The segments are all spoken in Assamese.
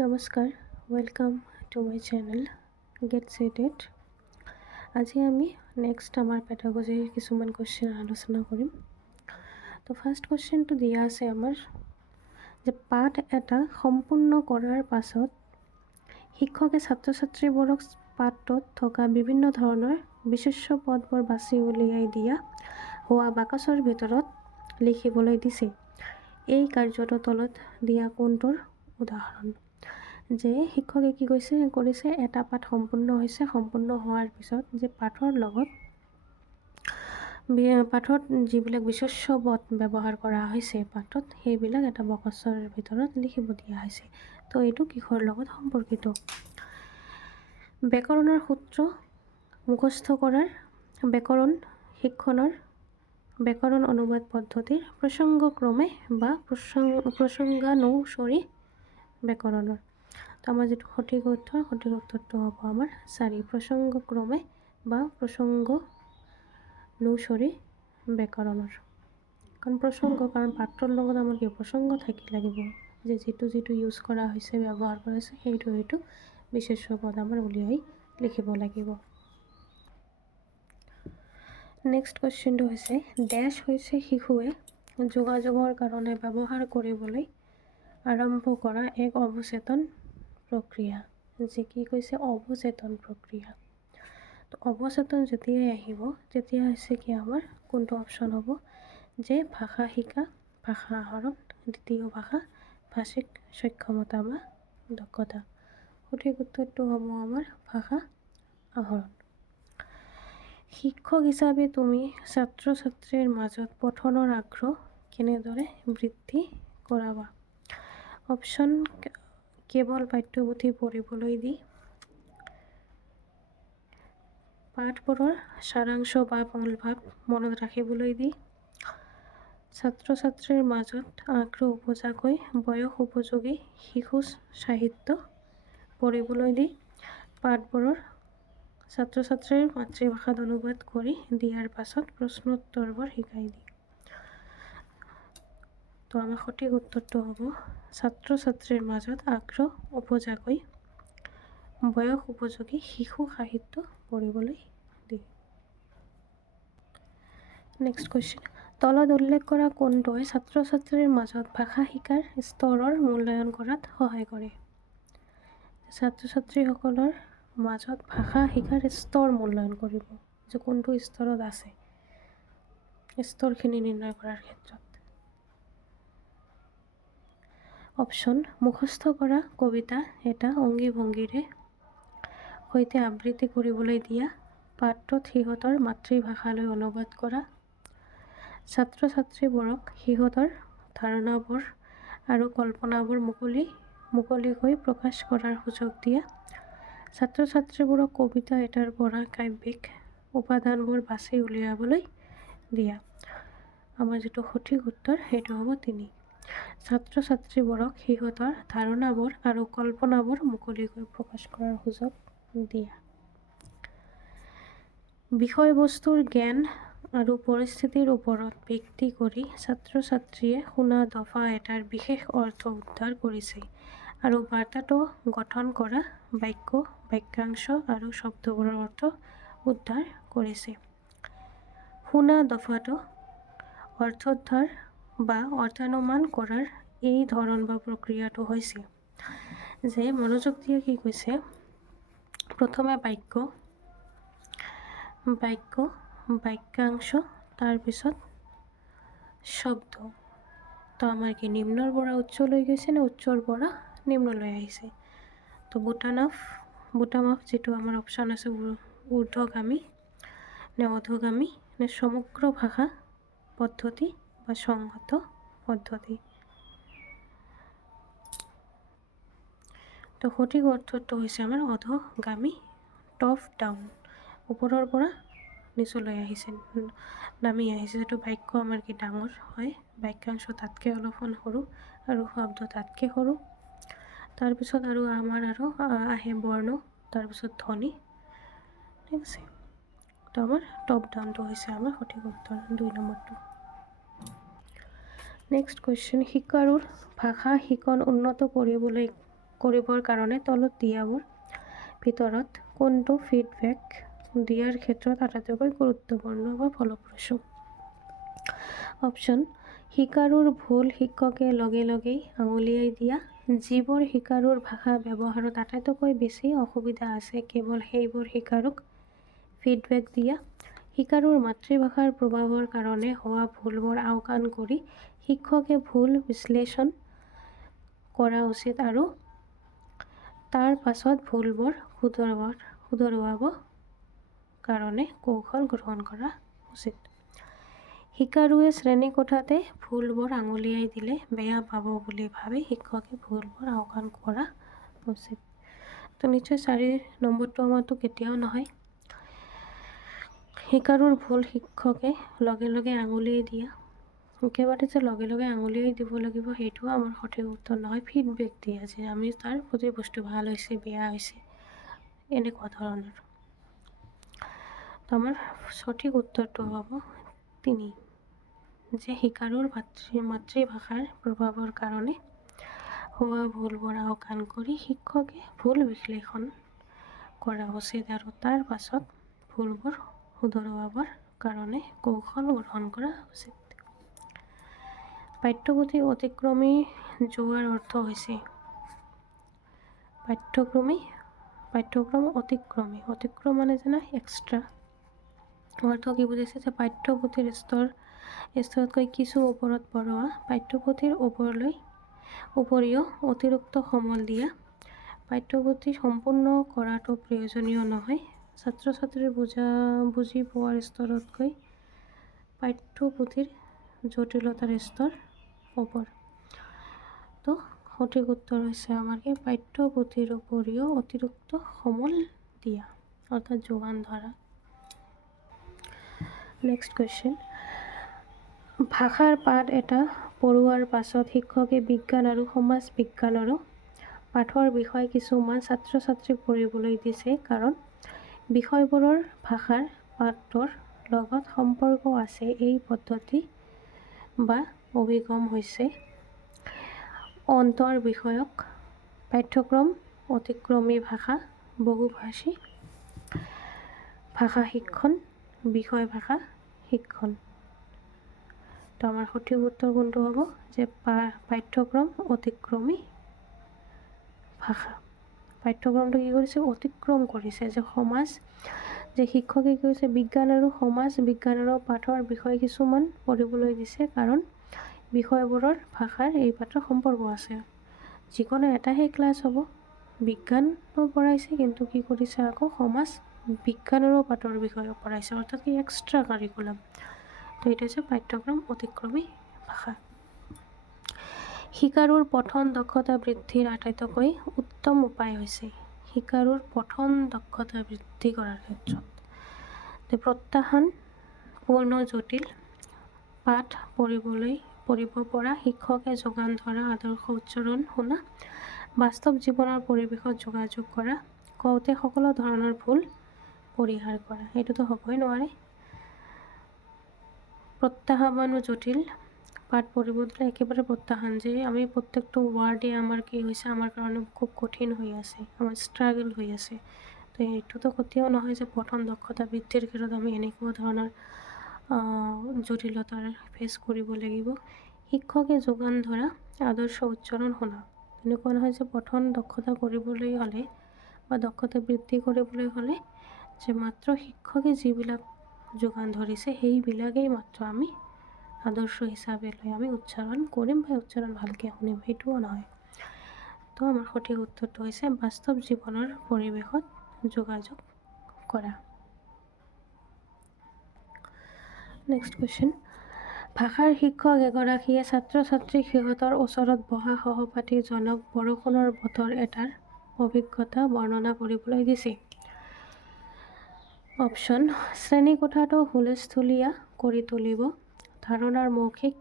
নমস্কাৰ, welcome to my channel get set. আজি আমি নেক্সট আমাৰ পেডাগজিৰ কিছুমান কুৱেশ্যন আলোচনা কৰিম। তো ফাৰ্ষ্ট কুৱেশ্যনটো দিয়া আছে আমাৰ যে পাঠ এটা সম্পূৰ্ণ কৰাৰ পাছত শিক্ষকে ছাত্ৰ ছাত্ৰীবোৰক পাঠটোত থকা বিভিন্ন ধৰণৰ বিশেষ্য পদবোৰ বাছি উলিয়াই দিয়া হোৱা বাকচৰ ভিতৰত লিখিবলৈ দিছে। এই কাৰ্যটোৰ তলত দিয়া কোনটোৰ উদাহৰণ? যে শিক্ষকে কি কৰিছে এটা পাঠ সম্পূৰ্ণ হৈছে, সম্পূৰ্ণ হোৱাৰ পিছত যে পাঠত যিবিলাক বিশেষ্য পদ ব্যৱহাৰ কৰা হৈছে পাঠত সেইবিলাক এটা বাকচৰ ভিতৰত লিখিব দিয়া হৈছে। তো এইটো কিহৰ লগত সম্পৰ্কিত? ব্যাকৰণৰ সূত্ৰ মুখস্থ কৰাৰ, ব্যাকৰণ শিক্ষণৰ, ব্যাকৰণ অনুবাদ পদ্ধতিৰ, প্ৰসংগক্ৰমে বা প্ৰসংগানুসৰি ব্যাকৰণৰ। তো আমাৰ যিটো সঠিক উত্তৰটো হ'ব আমাৰ 4 প্ৰসংগক্ৰমে বা প্ৰসংগানুসৰি ব্যাকৰণৰ। কাৰণ পাঠটোৰ লগত আমাৰ কি প্ৰসংগ থাকি লাগিব, যে যিটো ইউজ কৰা হৈছে ব্যৱহাৰ কৰা হৈছে সেইটো বিশেষ্য পদ আমাৰ উলিয়াই লিখিব লাগিব। নেক্সট কুৱেশ্যনটো হৈছে ডেছ হৈছে শিশুৱে যোগাযোগৰ কাৰণে ব্যৱহাৰ কৰিবলৈ আৰম্ভ কৰা এক অৱচেতন প্ৰক্ৰিয়া। যে কি কৈছে অৱচেতন প্ৰক্ৰিয়া। তো অৱচেতন যেতিয়াই আহিব তেতিয়া হৈছে কি আমাৰ কোনটো অপশ্যন হ'ব যে ভাষা শিকা, ভাষা আহৰণ, দ্বিতীয় ভাষা, ভাষিক সক্ষমতা বা দক্ষতা। সঠিক উত্তৰটো হ'ব আমাৰ ভাষা আহৰণ। শিক্ষক হিচাপে তুমি ছাত্ৰ ছাত্ৰীৰ মাজত পঠনৰ আগ্ৰহ কেনেদৰে বৃদ্ধি কৰাবা? অপশ্যন কেৱল পাঠ্যপুথি পঢ়িবলৈ দি, পাঠবোৰৰ সাৰাংশ বা মূলভাৱ মনত ৰাখিবলৈ দি, ছাত্ৰ ছাত্ৰীৰ মাজত আগ্ৰহ উপজাকৈ বয়স উপযোগী শিশু সাহিত্য পঢ়িবলৈ দি, পাঠবোৰৰ ছাত্ৰ ছাত্ৰীৰ মাতৃভাষাত অনুবাদ কৰি দিয়াৰ পাছত প্ৰশ্নোত্তৰবোৰ শিকাই দি। তো আমাৰ সঠিক উত্তৰটো হ'ব ছাত্ৰ ছাত্ৰীৰ মাজত আগ্ৰহ উপজাকৈ বয়স উপযোগী শিশু সাহিত্য পঢ়িবলৈ দি। নেক্সট কুৱেশ্যন, তলত উল্লেখ কৰা কোনটোৱে ছাত্ৰ ছাত্ৰীৰ মাজত ভাষা শিকাৰ স্তৰৰ মূল্যায়ন কৰাত সহায় কৰে? ছাত্ৰ ছাত্ৰীসকলৰ মাজত ভাষা শিকাৰ স্তৰ মূল্যায়ন কৰিব, যে কোনটো স্তৰত আছে স্তৰখিনি নিৰ্ণয় কৰাৰ ক্ষেত্ৰত। অপশ্যন মুখস্থ কৰা কবিতা এটা অংগী ভংগীৰে সৈতে আবৃত্তি কৰিবলৈ দিয়া, পাঠটোত সিহঁতৰ মাতৃভাষালৈ অনুবাদ কৰা, ছাত্ৰ ছাত্ৰীবোৰক সিহঁতৰ ধাৰণাবোৰ আৰু কল্পনাবোৰ মুকলিকৈ প্ৰকাশ কৰাৰ সুযোগ দিয়া, ছাত্ৰ ছাত্ৰীবোৰক কবিতা এটাৰ পৰা কাব্যিক উপাদানবোৰ বাছি উলিয়াবলৈ দিয়া। আমাৰ যিটো সঠিক উত্তৰ সেইটো হ'ব 3, ছাত্ৰ ছাত্ৰীবোৰক সিহঁতৰ ধাৰণাবোৰ আৰু কল্পনাবোৰ মুকলিকৈ প্ৰকাশ কৰাৰ সুযোগ দিয়া। বিষয়বস্তুৰ জ্ঞান আৰু পৰিস্থিতিৰ ওপৰত ভিত্তি কৰি ছাত্ৰ ছাত্ৰীয়ে শুনা দফা এটাৰ বিশেষ অৰ্থ উদ্ধাৰ কৰিছে আৰু বাৰ্তাটো গঠন কৰা বাক্য, বাক্যাংশ আৰু শব্দবোৰৰ অৰ্থ উদ্ধাৰ কৰিছে। শুনা দফাটো অৰ্থোদ্ধাৰ বা অৰ্থানুমান কৰাৰ এই ধৰণ বা প্ৰক্ৰিয়াটো হৈছে যে মনোযোগ দিয়ে কি কৈছে প্ৰথমে বাক্য, বাক্যাংশ, তাৰপিছত শব্দ। তো আমাৰ কি নিম্নৰ পৰা উচ্চলৈ গৈছে নে উচ্চৰ পৰা নিম্নলৈ আহিছে? তো বুটামাফ যিটো আমাৰ অপশ্যন আছে ঊৰ্ধ্বগামী নে অধোগামী নে সমগ্ৰ ভাষা পদ্ধতি বা সংহত পদ্ধতি। তো সঠিক অৰ্থটো হৈছে আমাৰ অধোগামী, টপ ডাউন, ওপৰৰ পৰা নিচলৈ আহিছে, নামি আহিছে। যিটো বাক্য আমাৰ কি ডাঙৰ হয়, বাক্যাংশ তাতকৈ অলপমান সৰু আৰু শব্দ তাতকৈ সৰু। তাৰপিছত আৰু আমাৰ আহে বৰ্ণ, তাৰপিছত ধ্বনি, ঠিক আছে। তো আমাৰ টপ ডাউনটো হৈছে আমাৰ সঠিক উত্তৰ 2 নম্বৰটো। নেক্সট কুৱেশ্যন, শিকাৰুৰ ভাষা শিকন উন্নত কৰিবলৈ কৰিবৰ কাৰণে তলত দিয়াবোৰ ভিতৰত কোনটো ফিডবেক দিয়াৰ ক্ষেত্ৰত আটাইতকৈ গুৰুত্বপূৰ্ণ বা ফলপ্ৰসূ? অপশ্যন শিকাৰুৰ ভুল শিক্ষকে লগে লগেই আঙুলিয়াই দিয়া, যিবোৰ শিকাৰুৰ ভাষা ব্যৱহাৰত আটাইতকৈ বেছি অসুবিধা আছে কেৱল সেইবোৰ শিকাৰুক ফিডবেক দিয়া, শিকাৰুৰ মাতৃভাষাৰ প্ৰভাৱৰ কাৰণে হোৱা ভুলবোৰ আওকাণ কৰি শিক্ষকে ভুল বিশ্লেষণ কৰা উচিত আৰু তাৰ পাছত ভুলবোৰ শুধৰোৱাব কাৰণে কৌশল গ্ৰহণ কৰা উচিত। শিকাৰুৱে শ্ৰেণীকোঠাতে ভুলবোৰ আঙুলিয়াই দিলে বেয়া পাব বুলি ভাবি শিক্ষকে ভুলবোৰ আওকাণ কৰা উচিত। তো নিশ্চয় 4 নম্বৰটো আমাৰতো কেতিয়াও নহয়। শিকাৰুৰ ভুল শিক্ষকে লগে লগে আঙুলিয়াই দিয়া, একেবাৰে যে লগে লগে আঙুলিয়াই দিব লাগিব সেইটোও আমাৰ সঠিক উত্তৰ নহয়। ফিডবেক দিয়া যে আমি তাৰ প্ৰতি বস্তু ভাল হৈছে বেয়া হৈছে এনেকুৱা ধৰণৰ। তো আমাৰ সঠিক উত্তৰটো হ'ব 3, যে শিকাৰুৰ মাতৃভাষাৰ প্ৰভাৱৰ কাৰণে হোৱা ভুলবোৰ আওকাণ কৰি শিক্ষকে ভুল বিশ্লেষণ কৰা উচিত আৰু তাৰ পাছত ভুলবোৰ শুধৰোৱাবৰ কাৰণে কৌশল গ্ৰহণ কৰা উচিত। পাঠ্যপুথি অতিক্ৰমী যোৱাৰ অৰ্থ হৈছে পাঠ্যক্ৰম অতিক্ৰম মানে জানা এক্সট্ৰা। অৰ্থ কি বুজিছে যে পাঠ্যপুথিৰ স্তৰতকৈ কিছু ওপৰত পঢ়োৱা, পাঠ্যপুথিৰ উপৰিও অতিৰিক্ত সমল দিয়া, পাঠ্যপুথি সম্পূৰ্ণ কৰাটো প্ৰয়োজনীয় নহয়, ছাত্ৰ ছাত্ৰীৰ বুজি পোৱাৰ স্তৰতকৈ পাঠ্যপুথিৰ জটিলতাৰ স্তৰ ওপৰ। তো সঠিক উত্তৰ হৈছে আমাৰ কি পাঠ্যপুথিৰ উপৰিও অতিৰিক্ত সমল দিয়া অৰ্থাৎ যোগান ধৰা। নেক্সট কুৱেশ্যন, ভাষাৰ পাঠ এটা পঢ়োৱাৰ পাছত শিক্ষকে বিজ্ঞান আৰু সমাজ বিজ্ঞানৰো পাঠৰ বিষয় কিছুমান ছাত্ৰ ছাত্ৰীক পঢ়িবলৈ দিছে কাৰণ বিষয়বোৰৰ ভাষাৰ পাঠৰ লগত সম্পৰ্ক আছে। এই পদ্ধতি বা অভিগম হৈছে অন্তৰ বিষয়ক পাঠ্যক্ৰম, অতিক্ৰমী ভাষা, বহুভাষী ভাষা শিক্ষণ, বিষয় ভাষা শিক্ষণ। তো আমাৰ সঠিক উত্তৰ কোনটো হ'ব যে পাঠ্যক্ৰম অতিক্ৰমী ভাষা। পাঠ্যক্ৰমটো কি কৰিছে অতিক্ৰম কৰিছে, যে শিক্ষকে কি কৰিছে বিজ্ঞান আৰু সমাজ বিজ্ঞানৰো পাঠৰ বিষয় কিছুমান পঢ়িবলৈ দিছে কাৰণ বিষয়বোৰৰ ভাষাৰ এই পাঠৰ সম্পৰ্ক আছে। যিকোনো এটাহে ক্লাছ হ'ব, বিজ্ঞানো পঢ়াইছে কিন্তু কি কৰিছে আকৌ সমাজ বিজ্ঞানৰো পাঠৰ বিষয়ে পঢ়াইছে অৰ্থাৎ কি এক্সট্ৰা কাৰিকুলাম। তো এইটো হৈছে পাঠ্যক্ৰম অতিক্ৰমী ভাষা। শিকাৰুৰ পঠন দক্ষতা বৃদ্ধিৰ আটাইতকৈ উত্তম উপায় হৈছে শিকাৰুৰ পঠন দক্ষতা বৃদ্ধি কৰাৰ ক্ষেত্ৰত প্ৰত্যাহ্বানপূৰ্ণ জটিল পাঠ পঢ়িব পৰা, শিক্ষকে যোগান ধৰা আদৰ্শ উচ্চাৰণ শুনা, বাস্তৱ জীৱনৰ পৰিৱেশত যোগাযোগ কৰা, কওঁতে সকলো ধৰণৰ ভুল পৰিহাৰ কৰা। এইটোতো হ'বই নোৱাৰে। প্ৰত্যাহ্বান জটিল পাঠ পঢ়িব দিলে একেবাৰে প্ৰত্যাহ্বান যে আমি প্ৰত্যেকটো ৱাৰ্ডে আমাৰ কি হৈছে আমাৰ কাৰণে খুব কঠিন হৈ আছে, আমাৰ ষ্ট্ৰাগল হৈ আছে। তো এইটোতো কেতিয়াও নহয় যে পঠন দক্ষতা বৃদ্ধিৰ ক্ষেত্ৰত আমি এনেকুৱা ধৰণৰ জটিলতাৰ ফেচ কৰিব লাগিব। শিক্ষকে যোগান ধৰা আদৰ্শ উচ্চাৰণ শুনা, এনেকুৱা নহয় যে পঠন দক্ষতা কৰিবলৈ হ'লে বা দক্ষতা বৃদ্ধি কৰিবলৈ হ'লে যে মাত্ৰ শিক্ষকে যিবিলাক যোগান ধৰিছে সেইবিলাকেই মাত্ৰ আমি আদৰ্শ হিচাপে লৈ আমি উচ্চাৰণ কৰিম বা উচ্চাৰণ ভালকৈ শুনিম, সেইটোও নহয়। তো আমাৰ সঠিক উত্তৰটো হৈছে বাস্তৱ জীৱনৰ পৰিৱেশত যোগাযোগ কৰা। নেক্সট কুৱেশ্যন, ভাষাৰ শিক্ষক এগৰাকীয়ে ছাত্ৰ ছাত্ৰীক সিহঁতৰ ওচৰত বহা সহপাঠীজনক বৰষুণৰ বতৰ এটাৰ অভিজ্ঞতা বৰ্ণনা কৰিবলৈ দিছে। অপশ্যন শ্ৰেণীকোঠাটো হুলস্থুলীয়া কৰি তুলিব, ধাৰণাৰ মৌখিক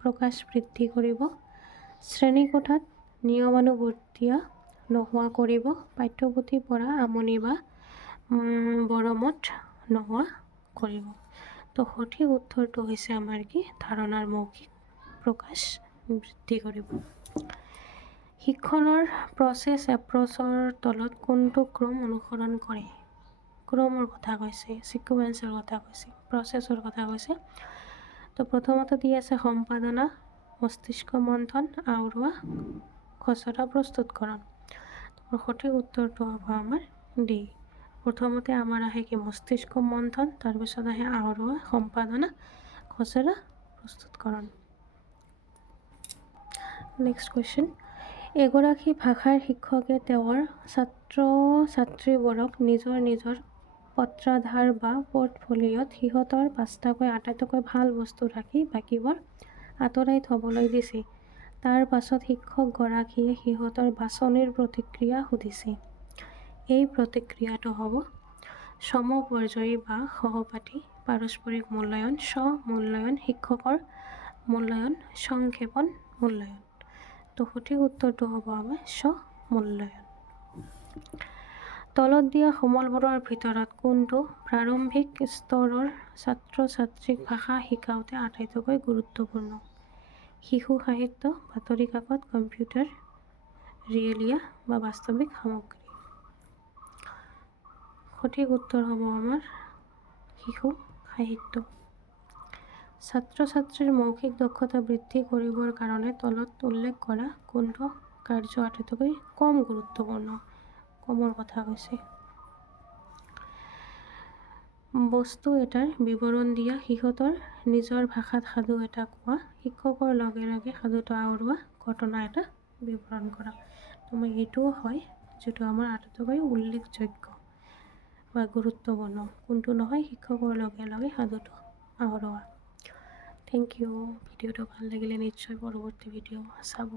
প্ৰকাশ বৃদ্ধি কৰিব, শ্ৰেণীকোঠাত নিয়মানুৱৰ্তিতা নোহোৱা কৰিব, পাঠ্যপুথি পঢ়া আমনি বা বৰমত নোহোৱা কৰিব। তো সঠিক উত্তৰটো হৈছে আমাৰ কি ধাৰণাৰ মৌখিক প্ৰকাশ বৃদ্ধি কৰিব। শিক্ষণৰ প্ৰচেছ এপ্ৰ'চৰ তলত কোনটো ক্ৰম অনুসৰণ কৰে? ক্ৰমৰ কথা কৈছে, ছিকুৱেন্সৰ কথা কৈছে, প্ৰচেছৰ কথা কৈছে। তো প্ৰথমতে দি আছে সম্পাদনা, মস্তিষ্ক মন্থন, আওৰোৱা, খচৰা প্ৰস্তুতকৰণ। সঠিক উত্তৰটো হ'ব আমাৰ ডি। প্ৰথমতে আমাৰ আহে কি মস্তিষ্ক মন্থন, তাৰপিছত আহে আওৰোৱা, সম্পাদনা, খচৰা প্ৰস্তুতকৰণ। নেক্সট কুৱেশ্যন, এগৰাকী ভাষাৰ শিক্ষকে তেওঁৰ ছাত্ৰ ছাত্ৰীবোৰক নিজৰ নিজৰ পত্ৰাধাৰ বা পৰ্টফলিঅ'ত সিহঁতৰ 5টাকৈ আটাইতকৈ ভাল বস্তু ৰাখি বাকীবোৰ আঁতৰাই থ'বলৈ দিছে। তাৰ পাছত শিক্ষকগৰাকীয়ে সিহঁতৰ বাছনিৰ প্ৰতিক্ৰিয়া সুধিছে। এই প্ৰতিক্ৰিয়াটো হ'ব সমপৰ্যায়ী বা সহপাঠী, পাৰস্পৰিক মূল্যায়ন, স্ব-মূল্যায়ন, শিক্ষকৰ মূল্যায়ন, সংক্ষেপণ মূল্যায়ন। তো সঠিক উত্তৰটো হ'ব আমাৰ স্ব-মূল্যায়ন। তলত দিয়া সমলবোৰৰ ভিতৰত কোনটো প্ৰাৰম্ভিক স্তৰৰ ছাত্ৰ ছাত্ৰীক ভাষা শিকাওঁতে আটাইতকৈ গুৰুত্বপূৰ্ণ? শিশু সাহিত্য, বাতৰি কাকত, কম্পিউটাৰ, ৰিয়েলিয়া বা বাস্তৱিক সামগ্ৰী। সঠিক উত্তৰ হ'ব আমাৰ শিশু সাহিত্য। ছাত্ৰ ছাত্ৰীৰ মৌখিক দক্ষতা বৃদ্ধি কৰিবৰ কাৰণে তলত উল্লেখ কৰা কোনটো কাৰ্য আটাইতকৈ কম গুৰুত্বপূৰ্ণ? কমৰ কথা কৈছে। বস্তু এটাৰ বিৱৰণ দিয়া, সিহঁতৰ নিজৰ ভাষাত সাধু এটা কোৱা, শিক্ষকৰ লগে লগে সাধুটো আওৰোৱা, ঘটনা এটা বিৱৰণ কৰা। তো এইটোও হয় যিটো আমাৰ আটাইতকৈ উল্লেখযোগ্য বা গুৰুত্বপূৰ্ণ। কোনটো নহয়? শিক্ষকৰ লগে লগে সাধুটো আওৰোৱা। Thank U. ভিডিঅ'টো ভাল লাগিলে নিশ্চয় পৰৱৰ্তী ভিডিঅ' চাব।